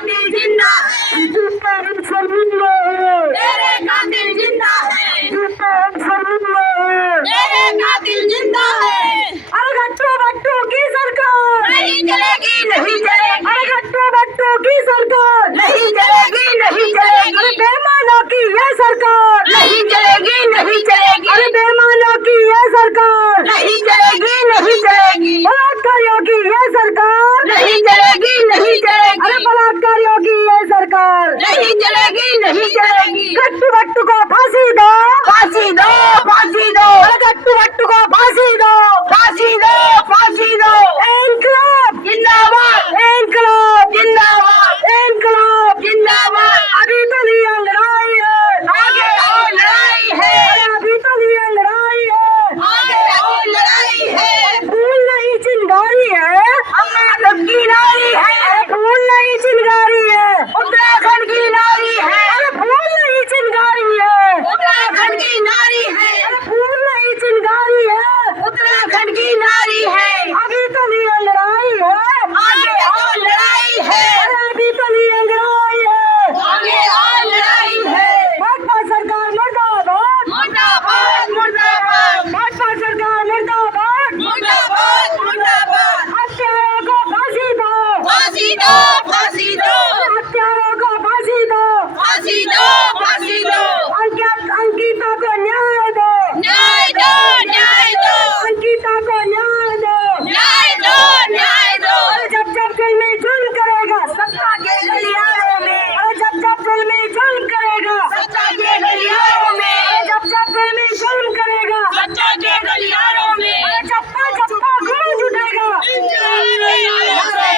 कातिल जिंदा है, जिंदा अनसर जिंदा है, तेरे कातिल जिंदा है, जिंदा अनसर जिंदा है, तेरे कातिल जिंदा है। अरे गट्टू बट्टू की सरकार नहीं चलेगी, नहीं चलेगी, अरे गट्टू बट्टू की सरकार नहीं चलेगी, नहीं अरे चलेगी, बेईमानों की ये सरकार नहीं चलेगी, नहीं चलेगी, अरे बेईमानों की ये सरकार नहीं चलेगी, नहीं चलेगी, बलात्कारियों की ये सरकार नहीं चलेगी, नहीं चलेगी, अरे बलात्कारियों की ये सरकार नहीं चलेगी, नहीं चलेगी। गट्टू बट्टू को फांसी दो, फांसी दो, फांसी दो, अरे गट्टू बट्टू को फांसी दो, फांसी दो, फांसी दो। इनकलाब जिंदाबाद, इनकलाब जिंदाबाद, इनकलाब जिंदाबाद। अभी तो ये लड़ाई है, आगे और लड़ाई है, अरे अभी तो ये लड़ाई है, आगे और लड़ाई है। फूल नहीं चिंगारी है, कर्नाटक की नारी है, अरे फूल नहीं चिंगारी है, उत्तराखंड की नारी है, अरे फूल नहीं चिंगारी है, उत्तराखंड की नारी है, अरे फूल नहीं चिंगारी है, उत्तराखंड की नारी है। अभी तो ये लड़ाई है, आगे और लड़ाई है, अरे अभी तो ये लड़ाई है, आगे और लड़ाई है। भाजपा सरकार मुर्दाबाद, मुर्दाबाद, मुर्दाबाद, भाजपा सरकार मुर्दाबाद, मुर्दाबाद, मुर्दाबाद। हत्यारों को फांसी दो, फांसी दो, फांसी दो, हत्यारों को फांसी दो, फांसी दो, फांसी दो। अंकिता को न्याय दो, न्याय दो, न्याय दो, अंकिता को न्याय दो, न्याय दो, न्याय दो। अरे जब जब जुल्मी जुल्म करेगा सत्ता के गलियारों में, अरे जब जब जुल्मी जुल्म करेगा, सत्ता के गलियारों में, अरे जब जब जुल्मी जुल्म करेगा, सत्ता के गलियारों में। अरे चप्पा चप्पा गूंज उठेगा, इंकलाब के नारों से,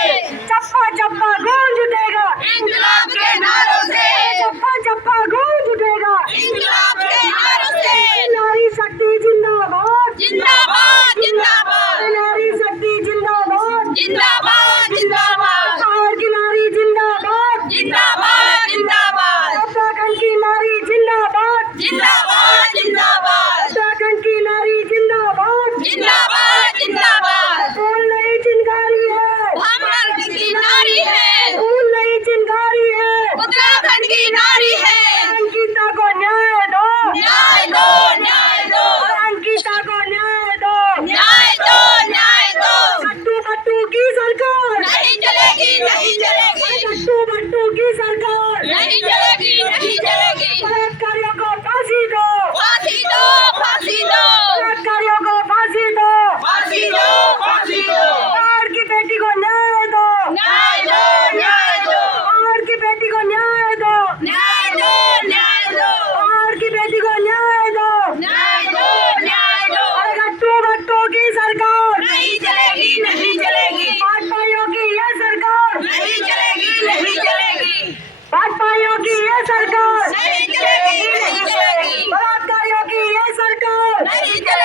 चप्पा चप्पा गूंज उठेगा, इंकलाब के नारों से, चप्पा चप्पा गूंज उठेगा, इंकलाब के नारों से। नारी शक्ति जिंदाबाद, जिंदाबाद, जिंदाबाद, नारी शक्ति जिंदाबाद, जिंदाबाद, जिंदाबाद, बिहार की नारी जिंदाबाद, जिंदाबाद, जिंदाबाद, उत्तराखंड की नारी जिंदाबाद, जिंदाबाद, जिंदाबाद, उत्तराखंड की नारी जिंदाबाद, जिंदाबाद, जिंदाबाद। फूल नहीं चिंगारी है, भारत की नारी है, फूल नहीं चिंगारी है, उत्तराखंड की नारी है। अंकिता को न्याय दो, न्याय दो, न्याय दो, अंकिता को न्याय दो, न्याय दो, न्याय दो। गट्टू बट्टू की सरकार, नहीं चलेगी, नहीं चलेगी, गट्टू बट्टू की सरकार, नहीं चलेगी, नहीं चलेगी। बलात्कारियों को फांसी दो, फांसी दो, फांसी दो, बलात्कारियों को फांसी दो, फांसी दो, फांसी दो। पहाड़ की बेटी को न्याय दो, न्याय दो, न्याय दो, पहाड़ की बेटी को न्याय दो, न्याय दो, न्याय दो, पहाड़ की बेटी को न्याय दो, न्याय दो, न्याय दो। अरे गट्टू बट्टू की सरकार, नहीं चलेगी, नहीं चलेगी, भाजपाइयों की ये सरकार, नहीं चलेगी, नहीं चलेगी, भाजपाइयों की ये सरकार, नहीं चलेगी, नहीं चलेगी।